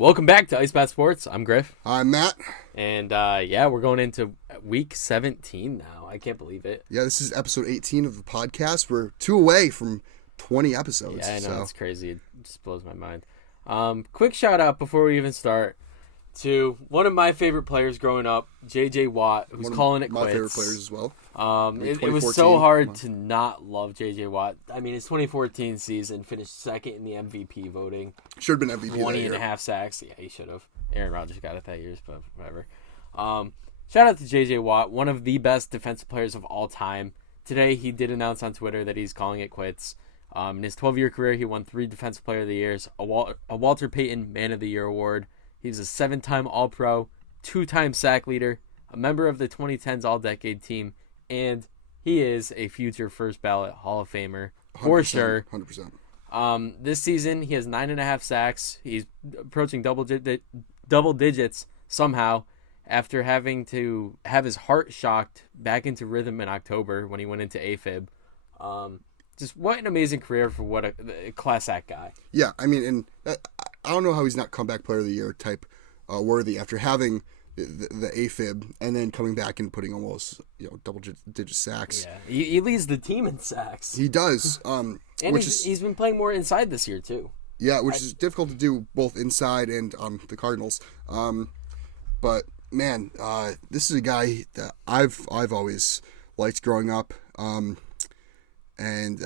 Welcome back to Ice Bat Sports. I'm Griff. I'm Matt. And we're going into week 17 now. I can't believe it. Yeah, this is episode 18 of the podcast. We're 2 away from 20 episodes. Yeah, I know. It's crazy. It just blows my mind. Quick shout out before we even start to one of my favorite players growing up, JJ Watt, who's calling it quits. My favorite players as well. It was so hard to not love JJ Watt. I mean, his 2014 season finished second in the MVP voting. Should have been MVP 20 and a half sacks. Yeah, he should have. Aaron Rodgers got it that year, but whatever. Shout out to JJ Watt, one of the best defensive players of all time. Today, he did announce on Twitter that he's calling it quits. In his 12-year career, he won 3 Defensive Player of the Years, a Walter Payton Man of the Year award. He was a 7-time All-Pro, 2-time sack leader, a member of the 2010s All-Decade team, and he is a future first-ballot Hall of Famer for sure. 100%. This season, he has 9.5 sacks. He's approaching double digits somehow after having to have his heart shocked back into rhythm in October when he went into AFib. Just what an amazing career for what a class act guy. Yeah, I mean, and I don't know how he's not comeback player of the year type worthy after having the AFib and then coming back and putting almost double-digit sacks. Yeah, he leads the team in sacks. He does. And he's been playing more inside this year too. Yeah, which is difficult to do both inside and the Cardinals. But man, this is a guy that I've always liked growing up. And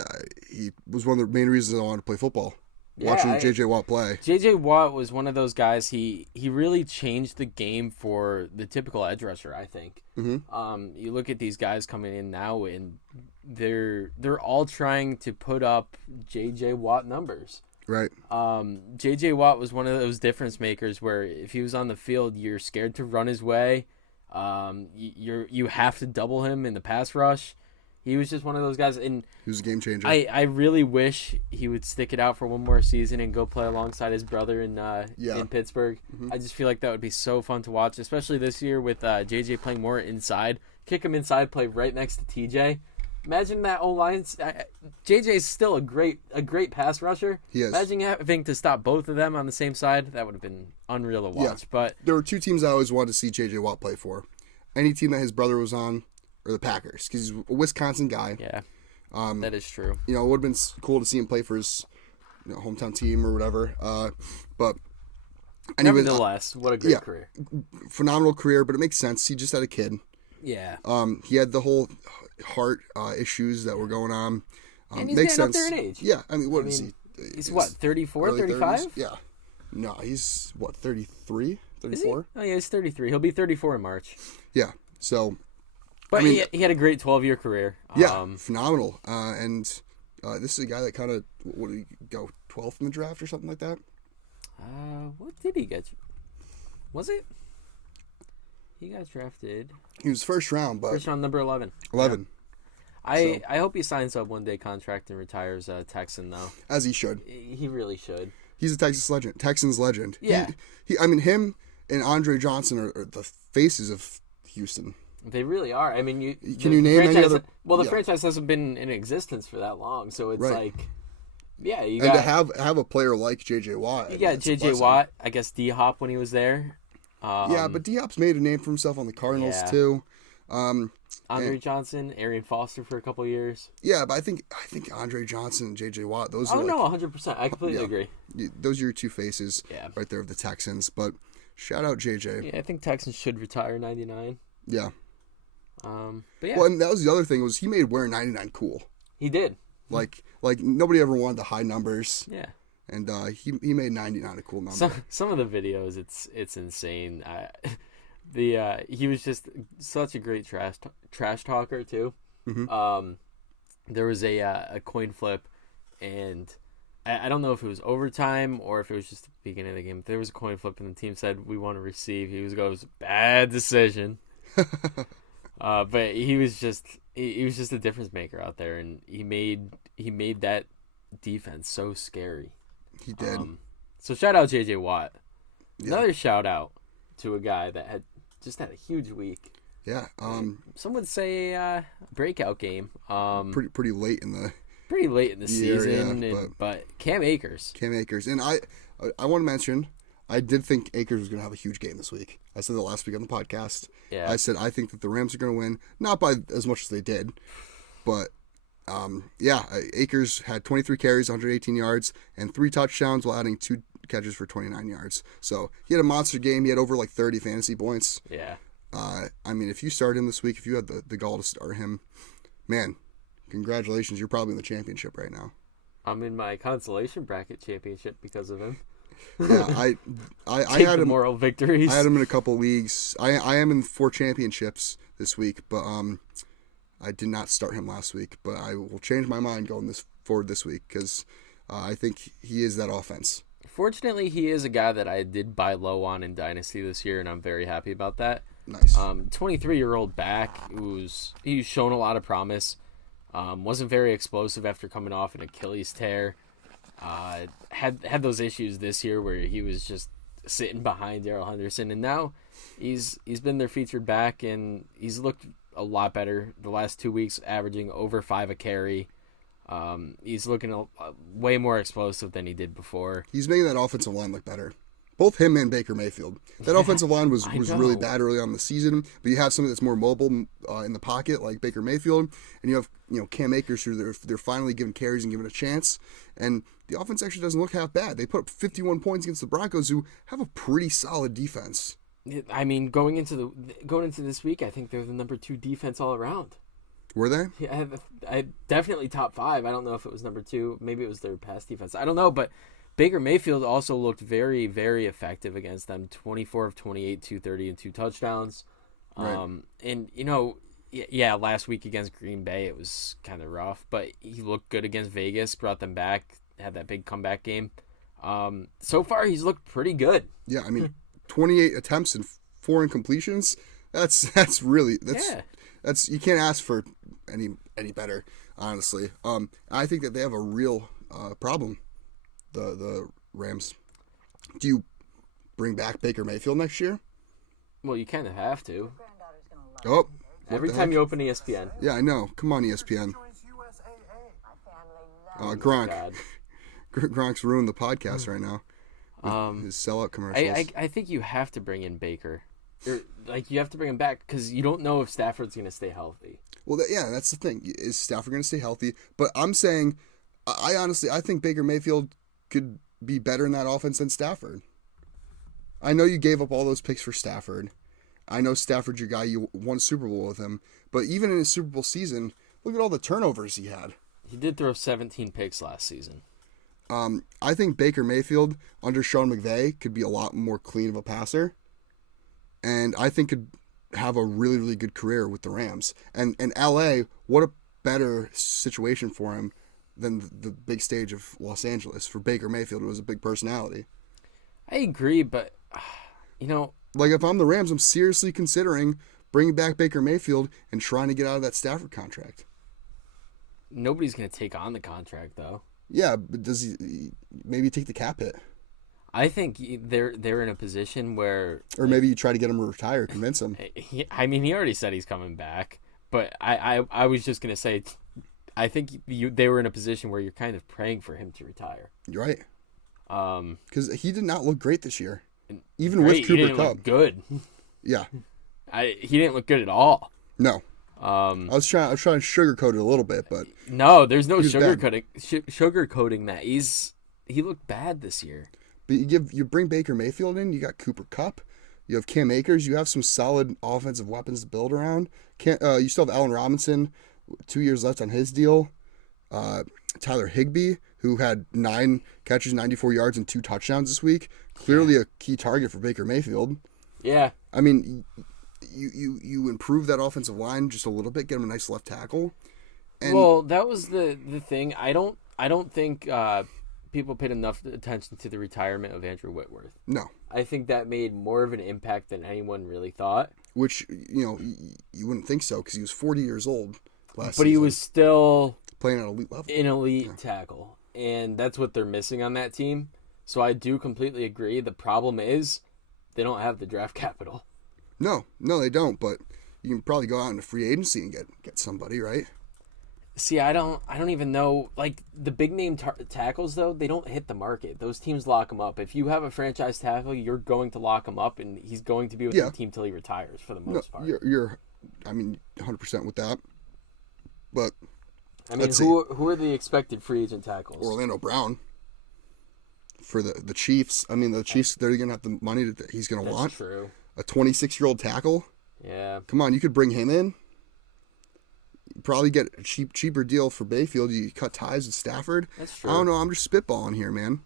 he was one of the main reasons I wanted to play football. Watching JJ Watt play. JJ Watt was one of those guys. He really changed the game for the typical edge rusher, I think. Mm-hmm. You look at these guys coming in now, and they're all trying to put up JJ Watt numbers. Right. JJ Watt was one of those difference makers where if he was on the field, you're scared to run his way. You have to double him in the pass rush. He was just one of those guys, and he was a game changer. I really wish he would stick it out for one more season and go play alongside his brother in Pittsburgh. Mm-hmm. I just feel like that would be so fun to watch, especially this year with JJ playing more inside. Kick him inside, play right next to TJ. Imagine that O-line. JJ is still a great pass rusher. He is. Imagine having to stop both of them on the same side. That would have been unreal to watch. Yeah. But there were 2 teams I always wanted to see JJ Watt play for. Any team that his brother was on, or the Packers, because he's a Wisconsin guy. Yeah, that is true. It would have been cool to see him play for his hometown team or whatever. But anyway, nevertheless, what a great career. Phenomenal career, but it makes sense. He just had a kid. Yeah. He had the whole heart issues that were going on. And he's makes getting sense. up there in age. Yeah, I mean, is he? He's what, 34, 35? Yeah. No, he's, 33, 34? Oh, yeah, he's 33. He'll be 34 in March. Yeah, so... But I mean, he had a great 12-year career. Yeah, phenomenal. And this is a guy that kind of, what did he go, 12th in the draft or something like that? What did he get? Was it? He got drafted. He was first round, but... First round, number 11. 11. Yeah. I hope he signs a one-day contract and retires Texan, though. As he should. He really should. He's a Texans legend. Yeah. Him and Andre Johnson are the faces of Houston. They really are. I mean, can you name any other? Well, the franchise hasn't been in existence for that long, so it's like, yeah, to have a player like JJ Watt. You got JJ Watt. I guess D Hop when he was there. Yeah, but D Hop's made a name for himself on the Cardinals too. Andre Johnson, Arian Foster for a couple years. Yeah, but I think Andre Johnson and JJ Watt. Those are no, 100%. I completely agree. Those are your 2 faces. Right there of the Texans. But shout out JJ. Yeah, I think Texans should retire 99. Yeah. But yeah. Well, and that was the other thing was he made wearing 99 cool. He did. Like nobody ever wanted the high numbers. Yeah. And he made 99 a cool number. Some of the videos, it's insane. He was just such a great trash talker too. Mm-hmm. There was a coin flip, and I don't know if it was overtime or if it was just the beginning of the game. There was a coin flip, and the team said we want to receive. He goes bad decision. But he was just a difference maker out there, and he made that defense so scary. He did. So shout out JJ Watt. Yeah. Another shout out to a guy that had a huge week. Yeah. Some would say a breakout game. Pretty late in the season, but Cam Akers. And I want to mention I did think Akers was going to have a huge game this week. I said that last week on the podcast. Yeah. I said I think that the Rams are going to win, not by as much as they did, but Akers had 23 carries, 118 yards, and 3 touchdowns while adding 2 catches for 29 yards. So he had a monster game. He had over 30 fantasy points. Yeah. If you start him this week, if you had the gall to start him, man, congratulations. You're probably in the championship right now. I'm in my consolation bracket championship because of him. Yeah, I had him. Moral victories. I had him in a couple leagues. I am in 4 championships this week, but I did not start him last week. But I will change my mind going forward this week because I think he is that offense. Fortunately, he is a guy that I did buy low on in Dynasty this year, and I'm very happy about that. Nice. 23-year-old back he's shown a lot of promise. Wasn't very explosive after coming off an Achilles tear. Had those issues this year where he was just sitting behind Darrell Henderson, and now he's been their featured back, and he's looked a lot better the last 2 weeks, averaging over 5 a carry. He's looking way more explosive than he did before. He's making that offensive line look better. Both him and Baker Mayfield. That offensive line was really bad early on in the season, but you have somebody that's more mobile in the pocket like Baker Mayfield, and you have Cam Akers who they're finally giving carries and giving a chance, and the offense actually doesn't look half bad. They put up 51 points against the Broncos, who have a pretty solid defense. I mean, going into this week, I think they're the number 2 defense all around. Were they? Yeah, I definitely top 5. I don't know if it was number 2. Maybe it was their pass defense. I don't know, but Baker Mayfield also looked very, very effective against them. 24 of 28, 230, and 2 touchdowns. Right. And, last week against Green Bay, it was kind of rough, but he looked good against Vegas, brought them back, had that big comeback game. So far, he's looked pretty good. Yeah, 28 attempts and 4 incompletions. That's really you can't ask for any better, honestly. I think that they have a real problem. The Rams. Do you bring back Baker Mayfield next year? Well, you kind of have to. Oh, every time you open ESPN. Yeah, I know. Come on, ESPN. Gronk. Gronk's ruined the podcast right now. His sellout commercials. I think you have to bring in Baker. You have to bring him back because you don't know if Stafford's going to stay healthy. Well, that's the thing. Is Stafford going to stay healthy? But I'm saying, I think Baker Mayfield could be better in that offense than Stafford. I know you gave up all those picks for Stafford. I know Stafford's your guy. You won Super Bowl with him. But even in his Super Bowl season, look at all the turnovers he had. He did throw 17 picks last season. I think Baker Mayfield under Sean McVay could be a lot more clean of a passer. And I think could have a really, really good career with the Rams. And LA, what a better situation for him than the big stage of Los Angeles for Baker Mayfield, who was a big personality. I agree, but, if I'm the Rams, I'm seriously considering bringing back Baker Mayfield and trying to get out of that Stafford contract. Nobody's going to take on the contract, though. Yeah, but does he maybe take the cap hit? I think they're in a position where... Or maybe you try to get him to retire, convince him. He already said he's coming back, but I was just going to say... I think they were in a position where you're kind of praying for him to retire. You're right. Because he did not look great this year, even with Cooper he didn't Kupp. Look good. Yeah. He didn't look good at all. No. I was trying to sugarcoat it a little bit, but no, there's no sugarcoating that. He looked bad this year. But you bring Baker Mayfield in, you got Cooper Kupp, you have Cam Akers, you have some solid offensive weapons to build around. You still have Allen Robinson. 2 years left on his deal. Tyler Higbee, who had 9 catches, 94 yards, and 2 touchdowns this week. Clearly a key target for Baker Mayfield. Yeah. You improve that offensive line just a little bit, get him a nice left tackle. Well, that was the thing. I don't think people paid enough attention to the retirement of Andrew Whitworth. No. I think that made more of an impact than anyone really thought. Which, you wouldn't think so because he was 40 years old. But he was still playing at elite level. An elite tackle. And that's what they're missing on that team. So I do completely agree. The problem is they don't have the draft capital. No, they don't. But you can probably go out into free agency and get somebody, right? See, I don't even know. Like the big name tackles, though, they don't hit the market. Those teams lock him up. If you have a franchise tackle, you're going to lock him up, and he's going to be with the team till he retires for the most part. You're, I mean, 100% with that. But I mean, who are the expected free agent tackles? Orlando Brown for the Chiefs. I mean, the Chiefs, they're going to have the money that he's going to want. That's true. A 26-year-old tackle. Yeah. Come on, you could bring him in. Probably get a cheaper deal for Mayfield. You cut ties with Stafford. That's true. I don't know. I'm just spitballing here, man.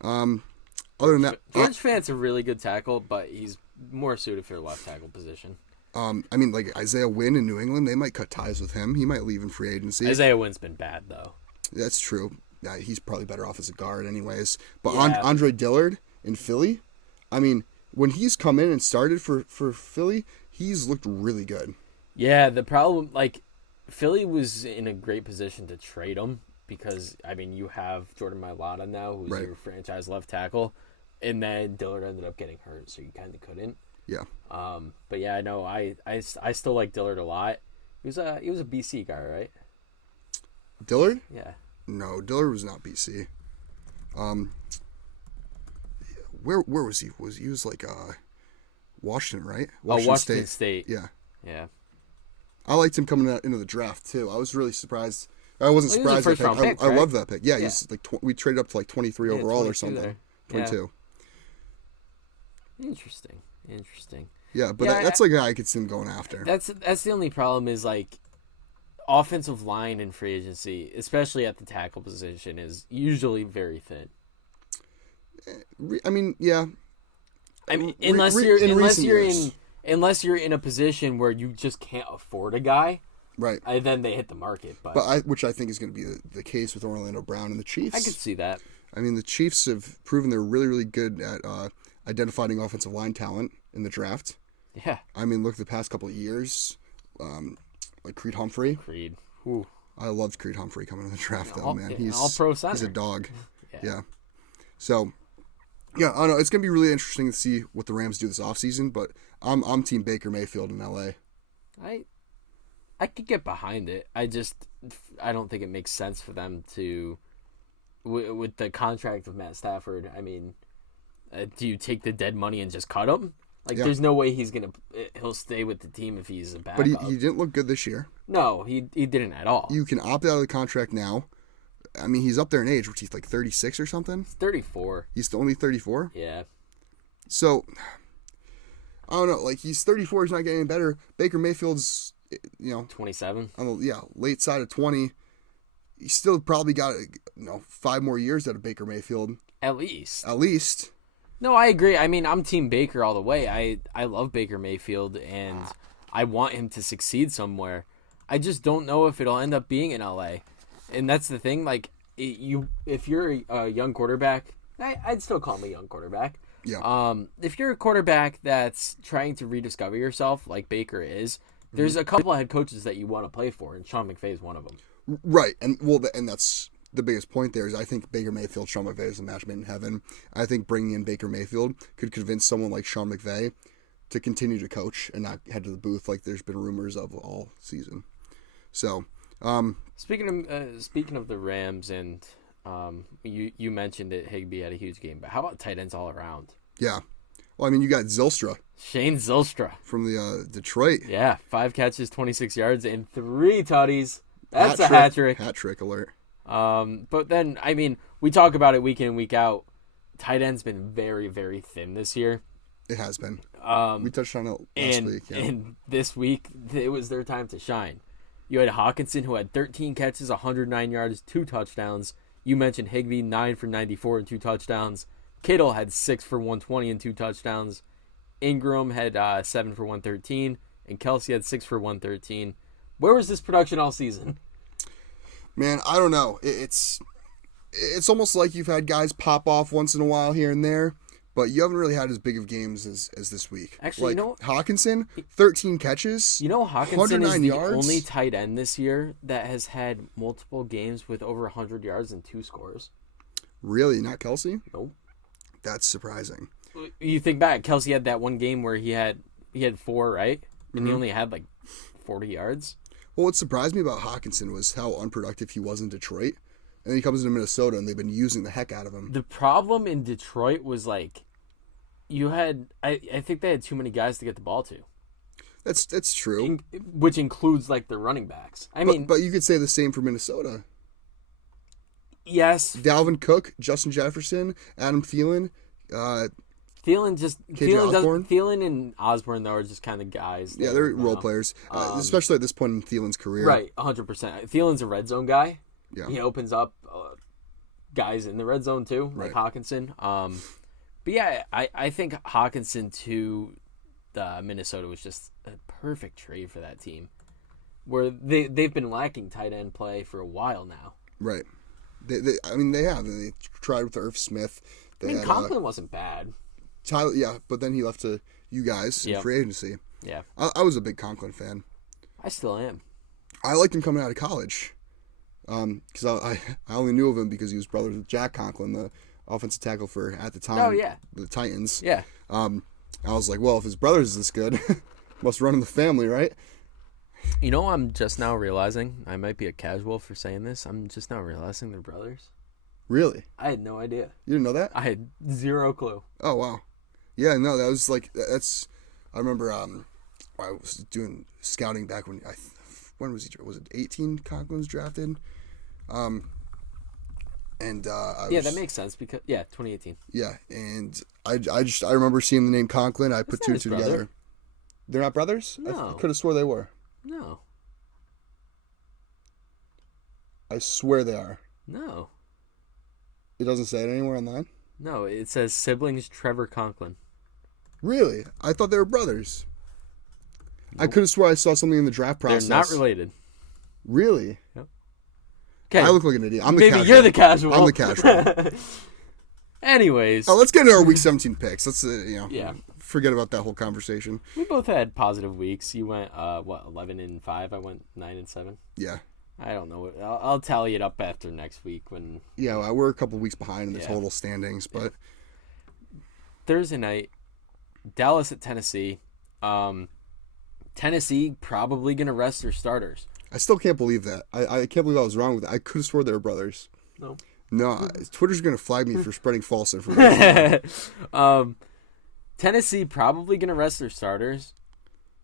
Other than that, George Fant's a really good tackle, but he's more suited for the left tackle position. I mean, like Isaiah Wynn in New England, they might cut ties with him. He might leave in free agency. Isaiah Wynn's been bad though. That's true. Yeah, he's probably better off as a guard, anyways. But Yeah. Andre Dillard in Philly, I mean, when he's come in and started for Philly, he's looked really good. Yeah, the problem, like, Philly was in a great position to trade him because, I mean, you have Jordan Mailata now, who's your franchise left tackle, and then Dillard ended up getting hurt, so you kind of couldn't. Yeah. But yeah, I know I still like Dillard a lot. He was a BC guy, right? Dillard? Yeah. No, Dillard was not BC. Where was he? He was like Washington, right? Washington State. Yeah. Yeah. I liked him coming out into the draft too. I was really surprised. I wasn't surprised. He was a first-round pick, I right? love that pick. Yeah, he's like we traded up to like 23 overall or something. there. 22. Interesting. Yeah, but that's like a guy I could see him going after. That's the only problem is like offensive line in free agency, especially at the tackle position, is usually very thin. I mean, yeah. I mean, unless you're in a position where you just can't afford a guy, right? Then they hit the market. Which I think is going to be the case with Orlando Brown and the Chiefs. I could see that. I mean, the Chiefs have proven they're really, really good at identifying offensive line talent in the draft. Yeah. I mean, look at the past couple of years, like Creed Humphrey. Ooh. I loved Creed Humphrey coming in the draft, though, man. He's all pro center. He's a dog. Yeah. So, yeah, I don't know. It's going to be really interesting to see what the Rams do this offseason, but I'm Team Baker Mayfield in LA. I could get behind it. I don't think it makes sense for them to, with the contract of Matt Stafford. I mean, do you take the dead money and just cut him? Like, there's no way he'll stay with the team if he's a backup. But he didn't look good this year. No, he didn't at all. You can opt out of the contract now. I mean, he's up there in age, which he's like 36 or something. He's 34. He's only 34? Yeah. So, I don't know. Like, he's 34. He's not getting any better. Baker Mayfield's, 27. Late side of 20. He's still probably got, 5 more years out of Baker Mayfield. At least. No, I agree. I mean, I'm Team Baker all the way. I love Baker Mayfield, and I want him to succeed somewhere. I just don't know if it'll end up being in LA. And that's the thing. Like, if you're a young quarterback, I'd still call him a young quarterback. Yeah. If you're a quarterback that's trying to rediscover yourself, like Baker is, there's a couple of head coaches that you want to play for, and Sean McVay is one of them. Right, and that's the biggest point there is I think Baker Mayfield, Sean McVay is a match made in heaven. I think bringing in Baker Mayfield could convince someone like Sean McVay to continue to coach and not head to the booth like there's been rumors of all season. So, speaking of the Rams, and you mentioned it, Higbee had a huge game, but how about tight ends all around? Yeah. Well, I mean, you got Shane Zylstra from the Detroit. Yeah, 5 catches, 26 yards, and 3 tutties. That's a hat trick. Hat trick alert. But then, I mean, we talk about it week in, week out. Tight end's been very, very thin this year. It has been. We touched on it last week. Yeah. And this week, it was their time to shine. You had Hockenson, who had 13 catches, 109 yards, 2 touchdowns. You mentioned Higbee, 9 for 94 and 2 touchdowns. Kittle had 6 for 120 and 2 touchdowns. Ingram had 7 for 113. And Kelsey had 6 for 113. Where was this production all season? Man, I don't know. It's almost like you've had guys pop off once in a while here and there, but you haven't really had as big of games as this week. Actually, like Hockenson, 13 catches. Hockenson is the yards. only tight end this year that has had multiple games with over 100 yards and 2 scores. Really? Not Kelsey? Nope. That's surprising. You think back, Kelsey had that one game where he had 4, right? And he only had like 40 yards. Well, what surprised me about Hockenson was how unproductive he was in Detroit. And then he comes into Minnesota, and they've been using the heck out of him. The problem in Detroit was, like, I think they had too many guys to get the ball to. That's true. Which includes, like, the running backs. But you could say the same for Minnesota. Yes. Dalvin Cook, Justin Jefferson, Adam Thielen. Thielen and Osborne, though, are just kind of guys. Yeah, they're role players, especially at this point in Thielen's career. Right, 100%. Thielen's a red zone guy. Yeah. He opens up guys in the red zone, too, like Hockenson. But, yeah, I think Hockenson to Minnesota was just a perfect trade for that team, where they've been lacking tight end play for a while now. Right. They have. They tried with Irv Smith. Conklin wasn't bad. Tyler, yeah, but then he left to you guys in free agency. Yeah. I was a big Conklin fan. I still am. I liked him coming out of college. Because I only knew of him because he was brothers with Jack Conklin, the offensive tackle for, at the time, the Titans. Yeah. I was like, well, if his brother's this good, must run in the family, right? You know, I'm just now realizing, I might be a casual for saying this, I'm just now realizing they're brothers. Really? I had no idea. You didn't know that? I had zero clue. Oh, wow. Yeah, no, that was like, I remember I was doing scouting back when was it 18 Conklin was drafted? That makes sense because 2018. Yeah, and I remember seeing the name Conklin. I put two and two together. They're not brothers? No. I could have swore they were. No. I swear they are. No. It doesn't say it anywhere online? No, it says siblings Trevor Conklin. Really? I thought they were brothers. Nope. I could have swore I saw something in the draft process. They're not related. Really? Yep. Okay. I look like an idiot. Maybe you're the casual. I'm the casual. Anyways. Let's get into our Week 17 picks. Let's, forget about that whole conversation. We both had positive weeks. You went, 11-5. I went 9-7. Yeah. I don't know. I'll tally it up after next week when. Yeah, well, we're a couple weeks behind in the total standings, but Thursday night, Dallas at Tennessee. Tennessee probably gonna rest their starters. I still can't believe that. I can't believe I was wrong with that. I could have swore they were brothers. No, Twitter's gonna flag me for spreading false information. Tennessee probably gonna rest their starters,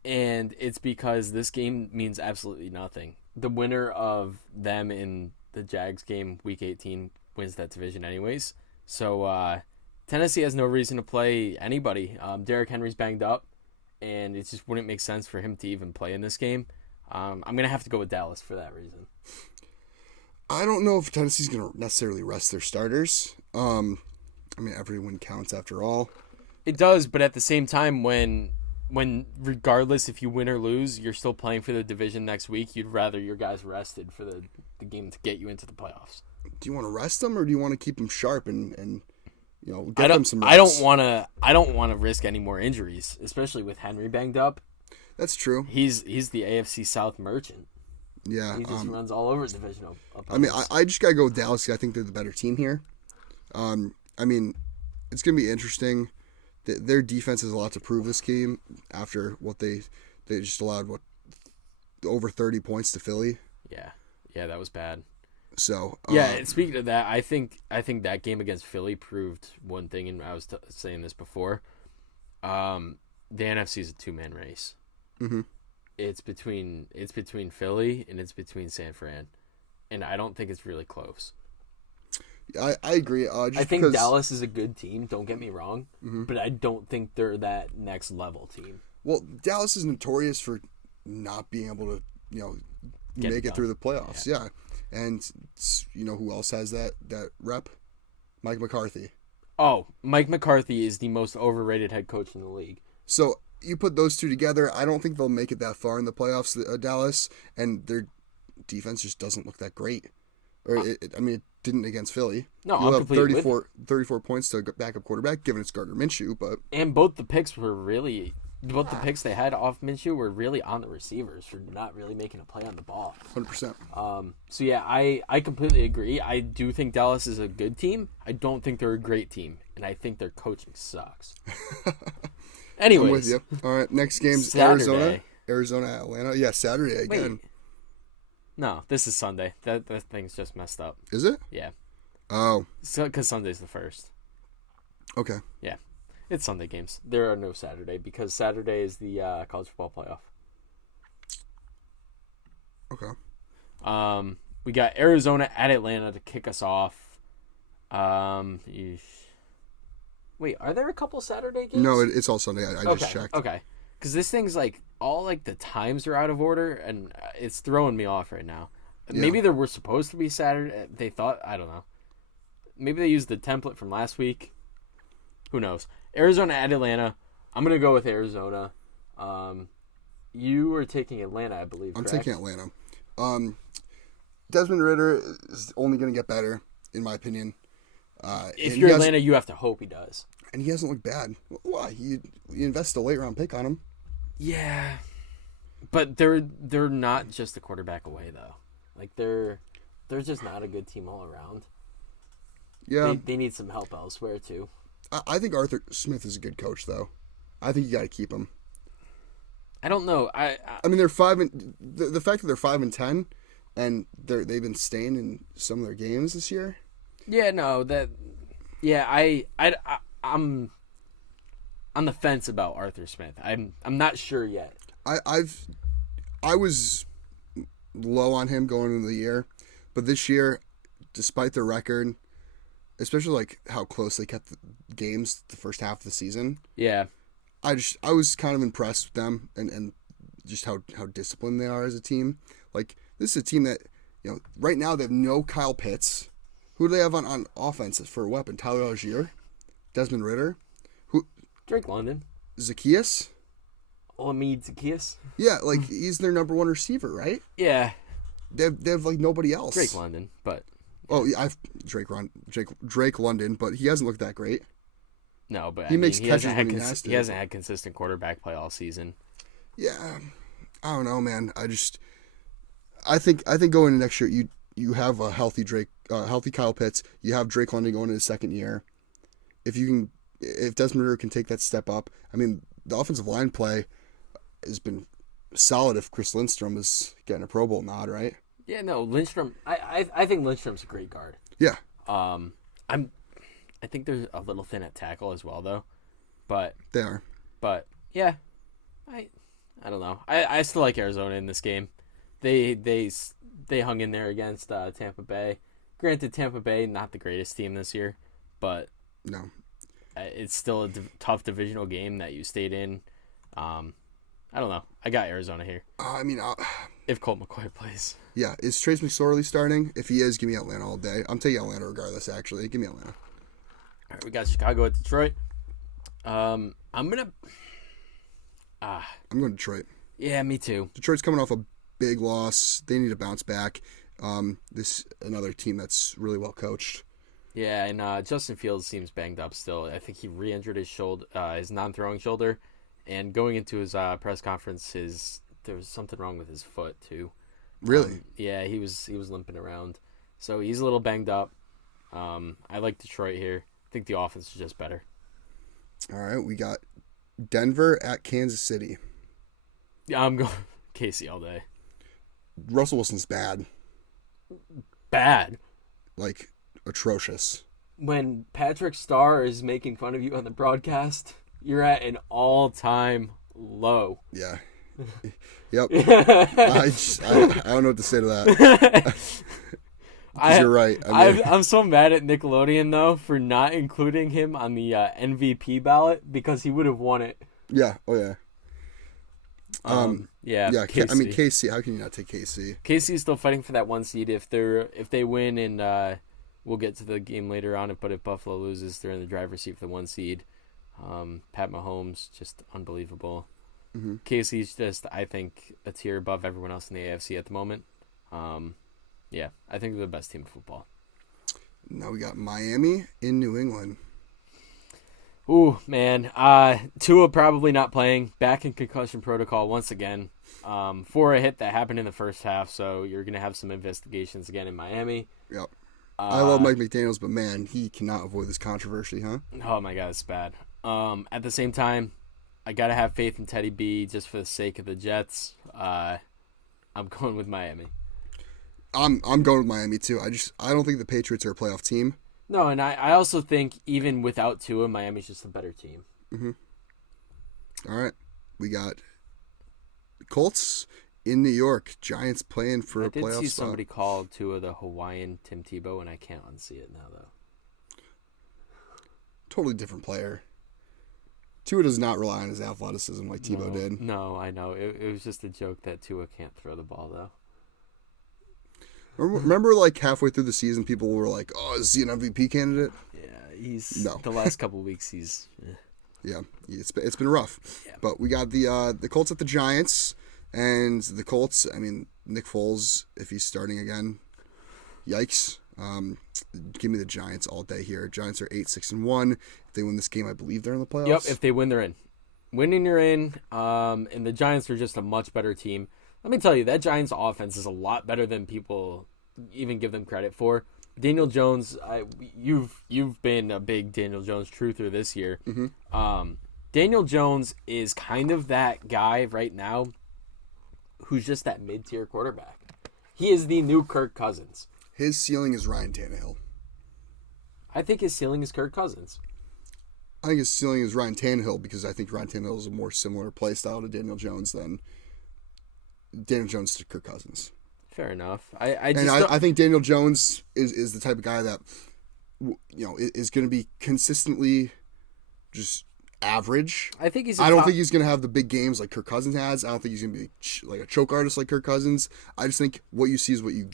and it's because this game means absolutely nothing. The winner of them in the Jags game, Week 18, wins that division anyways. So Tennessee has no reason to play anybody. Derrick Henry's banged up, and it just wouldn't make sense for him to even play in this game. I'm going to have to go with Dallas for that reason. I don't know if Tennessee's going to necessarily rest their starters. Every win counts after all. It does, but at the same time, when regardless if you win or lose, you're still playing for the division next week, you'd rather your guys rested for the game to get you into the playoffs. Do you want to rest them, or do you want to keep them sharp and get them some reps? I don't want to risk any more injuries, especially with Henry banged up. That's true. He's the AFC South merchant. Yeah. He just runs all over divisional opponents. I just got to go with Dallas because I think they're the better team here. It's going to be interesting. Their defense has a lot to prove this game after what they just allowed over 30 points to Philly. Yeah, that was bad. So and speaking of that, I think that game against Philly proved one thing, and I was saying this before. The NFC is a 2-man race. Mm-hmm. It's between Philly and it's between San Fran, and I don't think it's really close. I agree. I think Dallas is a good team. Don't get me wrong, but I don't think they're that next level team. Well, Dallas is notorious for not being able to, make it through the playoffs. Yeah. And who else has that rep? Mike McCarthy. Oh, Mike McCarthy is the most overrated head coach in the league. So you put those two together, I don't think they'll make it that far in the playoffs, Dallas, and their defense just doesn't look that great. Or it didn't against Philly. No, you'll I'm have 34 points to backup quarterback, given it's Gardner Minshew, but both the picks the picks they had off Minshew were really on the receivers for not really making a play on the ball. 100%. So yeah, I completely agree. I do think Dallas is a good team. I don't think they're a great team, and I think their coaching sucks. Anyways, I'm with you. All right, next game's Saturday. Arizona, Atlanta. Yeah, Saturday again. Wait, No, this is Sunday. That thing's just messed up. Is it? Yeah. Oh. Because Sunday's the 1st. Okay. Yeah. It's Sunday games. There are no Saturday because Saturday is the college football playoff. Okay. We got Arizona at Atlanta to kick us off. Wait, are there a couple Saturday games? No, it's all Sunday. I just checked. Okay. Because this thing's like, all like the times are out of order, and it's throwing me off right now. Yeah. Maybe there were supposed to be Saturday. They thought, I don't know. Maybe they used the template from last week. Who knows? Arizona at Atlanta. I'm going to go with Arizona. You are taking Atlanta, I believe, correct? I'm taking Atlanta. Desmond Ridder is only going to get better, in my opinion. If you're Atlanta, you have to hope he does. And he hasn't looked bad. Why? You invested a late-round pick on him. Yeah. But they're not just a quarterback away, though. Like, they're just not a good team all around. Yeah. They need some help elsewhere, too. I think Arthur Smith is a good coach, though. I think you got to keep him. I don't know. I mean, they're 5 and the fact that they're 5-10, and they've been staying in some of their games this year. Yeah, no, I'm on the fence about Arthur Smith. I'm not sure yet. I was low on him going into the year, but this year, despite their record, especially like how close they kept the games the first half of the season. Yeah. I was kind of impressed with them and just how disciplined they are as a team. Like, this is a team that, right now they have no Kyle Pitts. Who do they have on offense for a weapon? Tyler Algier? Desmond Ridder? Drake London. Zacchaeus? Olamide Zacchaeus? Yeah, like, he's their number one receiver, right? Yeah. They have like nobody else. Drake London, but... Oh, yeah, Drake London, but he hasn't looked that great. No, but he makes catches when he has to. He hasn't had consistent quarterback play all season. Yeah, I don't know, man. I think going into next year, you have a healthy Kyle Pitts. You have Drake London going into his second year. If Desmond Ridder can take that step up, I mean, the offensive line play has been solid. If Chris Lindstrom is getting a Pro Bowl nod, right? Yeah, no, Lindstrom. I think Lindstrom's a great guard. Yeah. I think they're a little thin at tackle as well, though. But they are. But yeah, I don't know. I still like Arizona in this game. They hung in there against Tampa Bay. Granted, Tampa Bay not the greatest team this year, but no, it's still a tough divisional game that you stayed in. I don't know. I got Arizona here. If Colt McCoy plays. Yeah, is Trace McSorley starting? If he is, give me Atlanta all day. I'm taking Atlanta regardless, actually. Give me Atlanta. All right, we got Chicago at Detroit. I'm going Detroit. Yeah, me too. Detroit's coming off a big loss. They need to bounce back. This another team that's really well coached. Yeah, and Justin Fields seems banged up still. I think he re-injured his shoulder, his non-throwing shoulder, and going into his press conference, there was something wrong with his foot too. Really? Yeah, he was limping around, so he's a little banged up. I like Detroit here. I think the offense is just better. All right, we got Denver at Kansas City. Yeah, I'm going KC all day. Russell Wilson's bad. Bad? Like, atrocious. When Patrick Starr is making fun of you on the broadcast, you're at an all-time low. Yeah. Yep. I don't know what to say to that. You're right. I'm so mad at Nickelodeon, though, for not including him on the MVP ballot because he would have won it. Yeah. Oh, yeah. Yeah. KC. I mean, KC. How can you not take KC? KC is still fighting for that one seed. If they win, and we'll get to the game later on. But if Buffalo loses, they're in the driver's seat for the one seed. Pat Mahomes, just unbelievable. Mm-hmm. KC's just, I think, a tier above everyone else in the AFC at the moment. Yeah, I think they're the best team in football. Now we got Miami in New England. Ooh, man. Tua probably not playing. Back in concussion protocol once again for a hit that happened in the first half. So you're going to have some investigations again in Miami. Yep. I love Mike McDaniels, but, man, he cannot avoid this controversy, huh? Oh, my God, it's bad. At the same time, I got to have faith in Teddy B just for the sake of the Jets. I'm going with Miami. I'm going with Miami too. I don't think the Patriots are a playoff team. No, and I also think even without Tua, Miami's just a better team. Mm-hmm. All right, we got the Colts in New York. Giants playing for a playoff spot. I did see somebody call Tua the Hawaiian Tim Tebow, and I can't unsee it now though. Totally different player. Tua does not rely on his athleticism like Tebow did. No, I know. It was just a joke that Tua can't throw the ball though. Remember, like halfway through the season, people were like, "Oh, is he an MVP candidate?" Yeah, the last couple of weeks he's. Yeah, it's been rough. Yeah. But we got the Colts at the Giants, and the Colts. I mean, Nick Foles, if he's starting again, yikes. Give me the Giants all day here. Giants are 8-6-1. If they win this game, I believe they're in the playoffs. Yep, if they win, they're in. Winning, you're in. And the Giants are just a much better team. Let me tell you, that Giants offense is a lot better than people even give them credit for. Daniel Jones, you've been a big Daniel Jones truther this year. Mm-hmm. Daniel Jones is kind of that guy right now who's just that mid-tier quarterback. He is the new Kirk Cousins. His ceiling is Ryan Tannehill. I think his ceiling is Kirk Cousins. I think his ceiling is Ryan Tannehill because I think Ryan Tannehill is a more similar play style to Daniel Jones than Daniel Jones to Kirk Cousins. Fair enough. I think Daniel Jones is the type of guy that is going to be consistently just average. I think he's. I don't think he's going to have the big games like Kirk Cousins has. I don't think he's going to be like a choke artist like Kirk Cousins. I just think what you see is what you.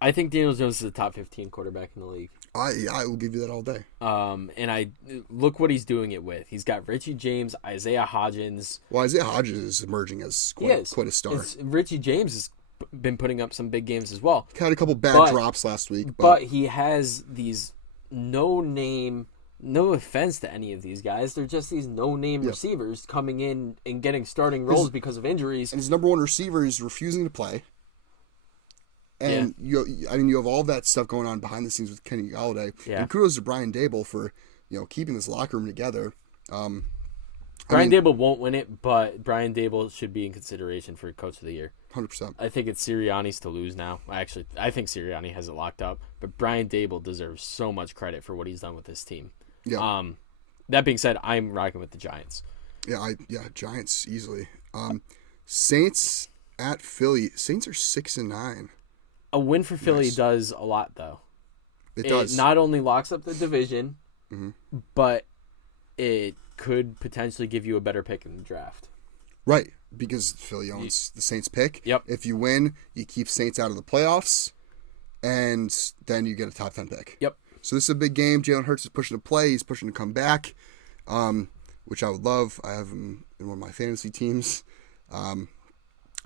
I think Daniel Jones is a top 15 quarterback in the league. I will give you that all day. And I look what he's doing it with. He's got Richie James, Isaiah Hodgins. Well, Isaiah Hodgins is emerging as quite a star. Richie James has been putting up some big games as well. He had a couple bad drops last week. But he has these no-name, no offense to any of these guys, they're just these no-name receivers coming in and getting starting roles because of injuries. And his number one receiver is refusing to play. And you have all that stuff going on behind the scenes with Kenny Galladay. Yeah. And kudos to Brian Dable for keeping this locker room together. Brian Dable won't win it, but Brian Dable should be in consideration for Coach of the Year. 100%. I think it's Sirianni's to lose now. I think Sirianni has it locked up, but Brian Dable deserves so much credit for what he's done with this team. Yeah. That being said, I'm rocking with the Giants. Yeah, Giants easily. Saints at Philly. Saints are 6-9. A win for Philly does a lot, though. It does. Not only locks up the division, mm-hmm. but it could potentially give you a better pick in the draft. Right, because Philly owns the Saints pick. Yep. If you win, you keep Saints out of the playoffs, and then you get a top 10 pick. Yep. So this is a big game. Jalen Hurts is pushing to play. He's pushing to come back, which I would love. I have him in one of my fantasy teams.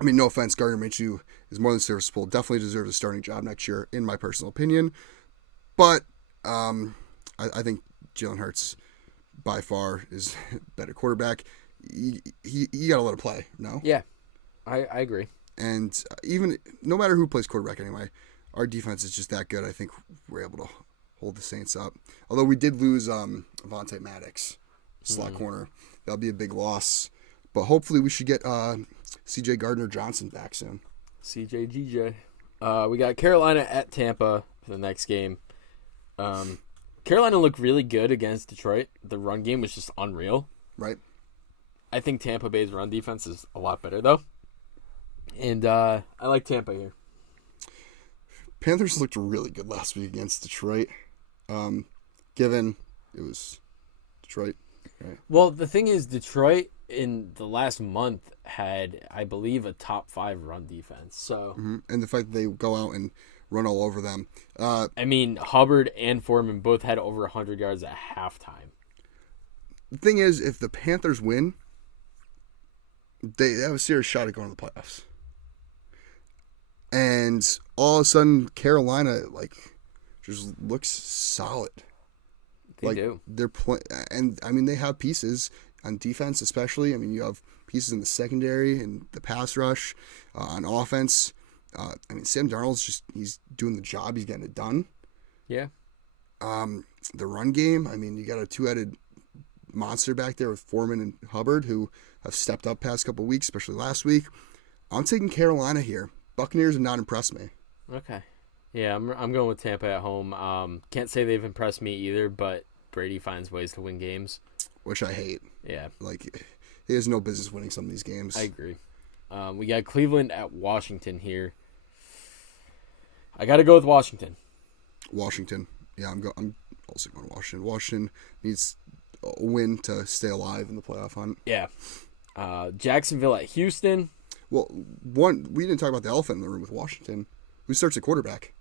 No offense, Gardner Minshew is more than serviceable. Definitely deserves a starting job next year, in my personal opinion. But I think Jalen Hurts, by far, is a better quarterback. You got to let him play, no? Yeah, I agree. And even no matter who plays quarterback anyway, our defense is just that good. I think we're able to hold the Saints up. Although we did lose Avonte Maddox, slot corner. That'll be a big loss. But hopefully we should get C.J. Gardner-Johnson back soon. CJGJ. We got Carolina at Tampa for the next game. Carolina looked really good against Detroit. The run game was just unreal. Right. I think Tampa Bay's run defense is a lot better, though. And I like Tampa here. Panthers looked really good last week against Detroit. Given it was Detroit. Right. Well, the thing is, Detroit in the last month had, I believe, a top 5 run defense. So, and the fact that they go out and run all over them. Hubbard and Foreman both had over 100 yards at halftime. The thing is, if the Panthers win, they have a serious shot at going to the playoffs. And all of a sudden, Carolina just looks solid. They do. They're and they have pieces on defense, especially. You have pieces in the secondary and the pass rush, on offense. Sam Darnold's he's doing the job. He's getting it done. Yeah. The run game. You got a two-headed monster back there with Foreman and Hubbard, who have stepped up past couple weeks, especially last week. I'm taking Carolina here. Buccaneers have not impressed me. Okay. Yeah, I'm going with Tampa at home. Can't say they've impressed me either, but Brady finds ways to win games. Which I hate. Yeah. Like, he has no business winning some of these games. I agree. We got Cleveland at Washington here. I got to go with Washington. Washington. Yeah, I'm also going to Washington. Washington needs a win to stay alive in the playoff hunt. Yeah. Jacksonville at Houston. Well, we didn't talk about the elephant in the room with Washington. Who starts at quarterback?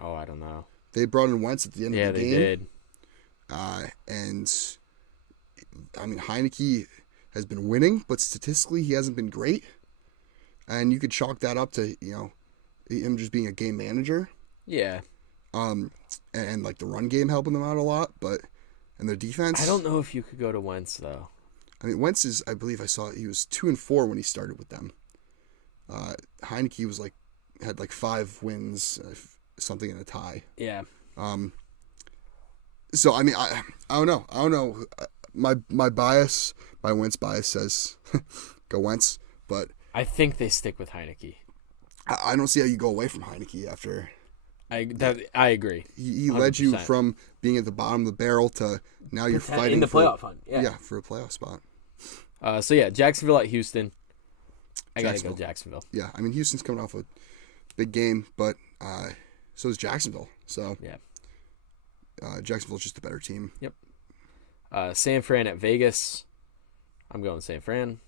Oh, I don't know. They brought in Wentz at the end of the game. Yeah, they did. And, I mean, Heineke has been winning, but statistically he hasn't been great. And you could chalk that up to, him just being a game manager. Yeah. And like the run game helping them out a lot, and their defense. I don't know if you could go to Wentz though. I mean, Wentz is, I believe I saw he was 2-4 when he started with them. Heineke was had 5 wins, something in a tie. Yeah. So I mean, I don't know. My bias, my Wentz bias says go Wentz, but I think they stick with Heineke. I don't see how you go away from Heineke after. I agree. He led you from being at the bottom of the barrel to now you're fighting in the playoff hunt. Yeah, for a playoff spot. So yeah, Jacksonville at Houston. I gotta go Jacksonville. Yeah, I mean Houston's coming off a big game, but so is Jacksonville. So yeah, Jacksonville's just a better team. Yep. San Fran at Vegas. I'm going San Fran.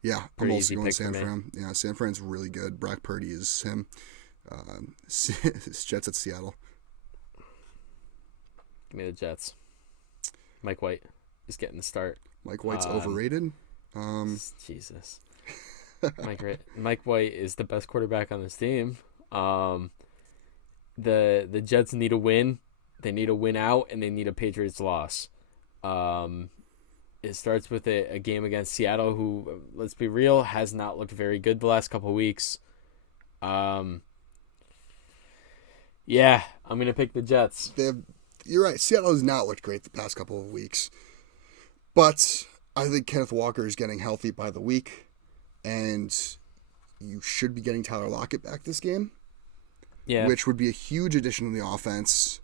Yeah, Pretty I'm also easy going pick San for me. Fran. Yeah, San Fran's really good. Brock Purdy is him. Jets at Seattle. Give me the Jets. Mike White is getting the start. Mike White's overrated. Jesus. Mike White is the best quarterback on this team. The Jets need a win. They need a win out, and they need a Patriots loss. It starts with a game against Seattle, who, let's be real, has not looked very good the last couple of weeks. Yeah, I'm going to pick the Jets. You're right. Seattle has not looked great the past couple of weeks. But I think Kenneth Walker is getting healthy by the week. And you should be getting Tyler Lockett back this game. Yeah. Which would be a huge addition to the offense.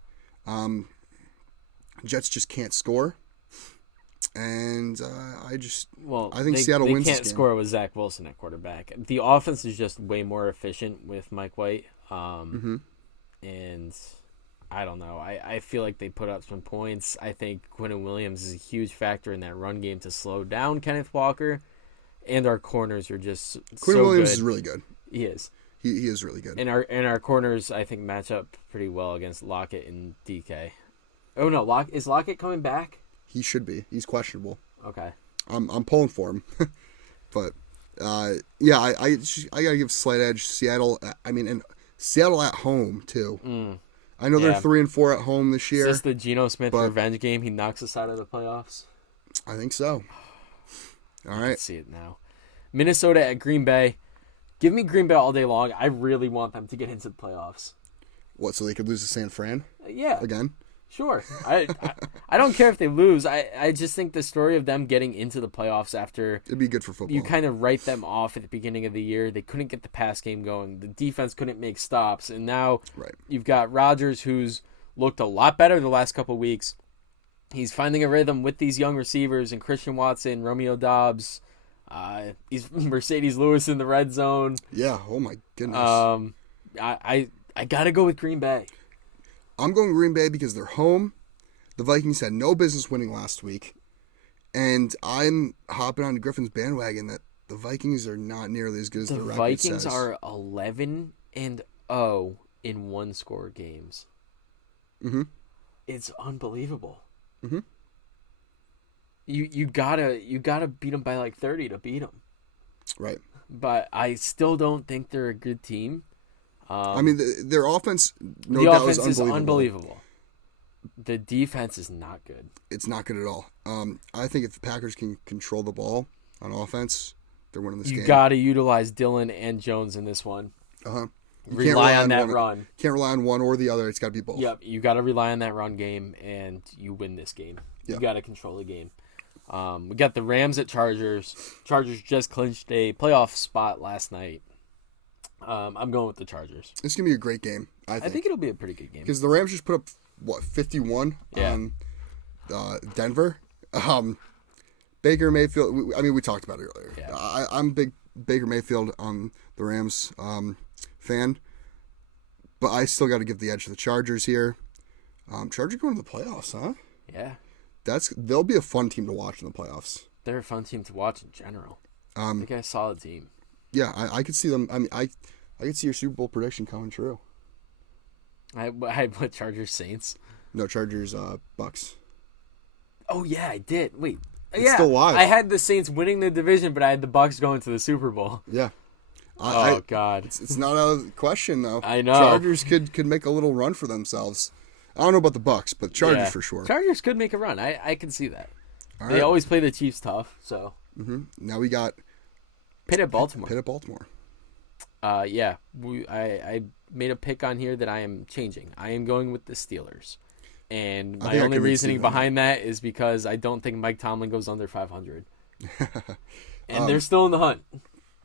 Jets just can't score. And I think Seattle wins this game. They can't score with Zach Wilson at quarterback. The offense is just way more efficient with Mike White. And I don't know. I feel like they put up some points. I think Quinnen Williams is a huge factor in that run game to slow down Kenneth Walker. And our corners are just Quinnen Williams is really good. He is. He is really good. And our corners, I think, match up pretty well against Lockett and DK. Oh, no. Is Lockett coming back? He should be. He's questionable. Okay. I'm pulling for him. But, yeah, I got to give slight edge. Seattle, and Seattle at home, too. I know they're 3-4 at home this year. Is this the Geno Smith revenge game? He knocks us out of the playoffs? I think so. All right. I can see it now. Minnesota at Green Bay. Give me Green Bay all day long. I really want them to get into the playoffs. What, so they could lose to San Fran? Yeah. Again? Sure. I don't care if they lose. I just think the story of them getting into the playoffs after... It'd be good for football. You kind of write them off at the beginning of the year. They couldn't get the pass game going. The defense couldn't make stops. And now you've got Rodgers, who's looked a lot better the last couple of weeks. He's finding a rhythm with these young receivers and Christian Watson, Romeo Doubs. He's Mercedes Lewis in the red zone. Yeah. Oh, my goodness. I got to go with Green Bay. I'm going Green Bay because they're home. The Vikings had no business winning last week. And I'm hopping on Griffin's bandwagon that the Vikings are not nearly as good as the record says. The Vikings are 11-0 in one-score games. Mm-hmm. It's unbelievable. Mm-hmm. You gotta beat them by 30 to beat them. Right. But I still don't think they're a good team. Their offense, the offense is unbelievable. The defense is not good. It's not good at all. I think if the Packers can control the ball on offense, they're winning this game. You got to utilize Dillon and Jones in this one. Uh-huh. Rely on that run. Can't rely on one or the other. It's got to be both. Yep, you got to rely on that run game, and you win this game. Yep. You got to control the game. We got the Rams at Chargers. Chargers just clinched a playoff spot last night. I'm going with the Chargers. It's going to be a great game, I think. It'll be a pretty good game. Because the Rams just put up, 51 on Denver? Baker Mayfield, we talked about it earlier. Yeah. I'm a big Baker Mayfield on the Rams fan, but I still got to give the edge to the Chargers here. Chargers going to the playoffs, huh? Yeah. They'll be a fun team to watch in the playoffs. They're a fun team to watch in general. I think a solid team. Yeah, I could see them. I could see your Super Bowl prediction coming true. I put Chargers Saints. No, Chargers Bucks. Oh yeah, I did. Wait, it's still live. I had the Saints winning the division, but I had the Bucks going to the Super Bowl. Yeah. God, it's not out of the question though. I know Chargers could make a little run for themselves. I don't know about the Bucks, but Chargers for sure. Chargers could make a run. I can see that. All they always play the Chiefs tough, so. Now we got Pitt at Baltimore. Yeah. I made a pick on here that I am changing. I am going with the Steelers. And my only reasoning behind that is because I don't think Mike Tomlin goes under 500. And they're still in the hunt.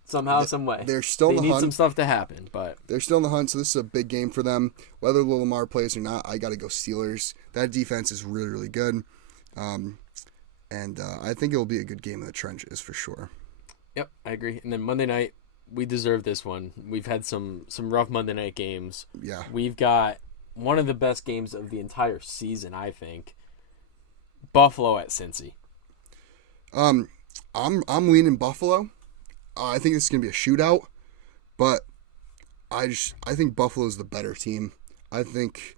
Somehow, some way. They're still in the hunt. They need some stuff to happen, but they're still in the hunt, so this is a big game for them. Whether Lamar plays or not, I got to go Steelers. That defense is really, really good. And I think it'll be a good game in the trenches for sure. Yep, I agree. And then Monday night, we deserve this one. We've had some rough Monday night games. Yeah. We've got one of the best games of the entire season, I think. Buffalo at Cincy. I'm leaning Buffalo. I think this is gonna be a shootout, but I think Buffalo's the better team. I think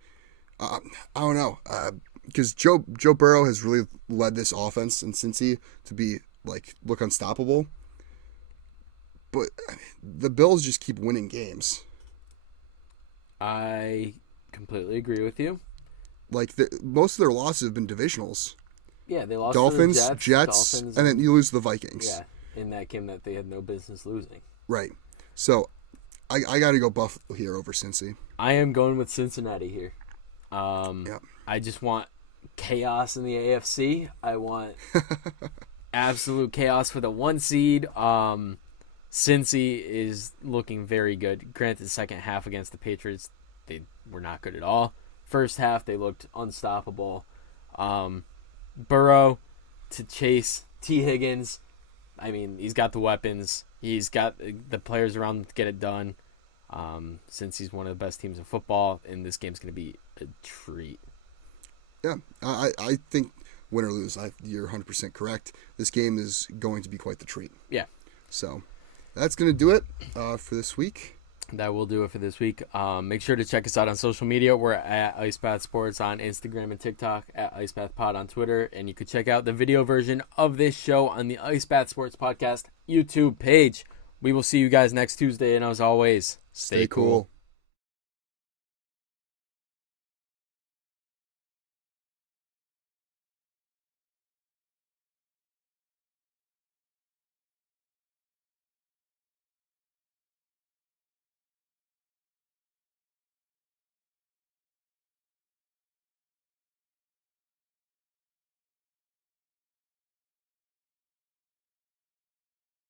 I don't know because Joe Burrow has really led this offense in Cincy to be look unstoppable. But the Bills just keep winning games. I completely agree with you. Most of their losses have been divisionals. Yeah, they lost Dolphins, to the Jets, Dolphins, and then you lose to the Vikings. Yeah, in that game that they had no business losing. Right. So, I got to go Buffalo here over Cincy. I am going with Cincinnati here. I just want chaos in the AFC. I want absolute chaos for the 1 seed. Cincy is looking very good. Granted, the second half against the Patriots, they were not good at all. First half, they looked unstoppable. Burrow to chase T. Higgins. I mean, he's got the weapons. He's got the players around him to get it done. Since he's one of the best teams in football, and this game's going to be a treat. Yeah, I think win or lose, you're 100% correct. This game is going to be quite the treat. Yeah. So that's going to do it for this week. That will do it for this week. Make sure to check us out on social media. We're at IceBath Sports on Instagram and TikTok, at IceBathPod on Twitter, and you can check out the video version of this show on the IceBath Sports Podcast YouTube page. We will see you guys next Tuesday, and as always, stay cool.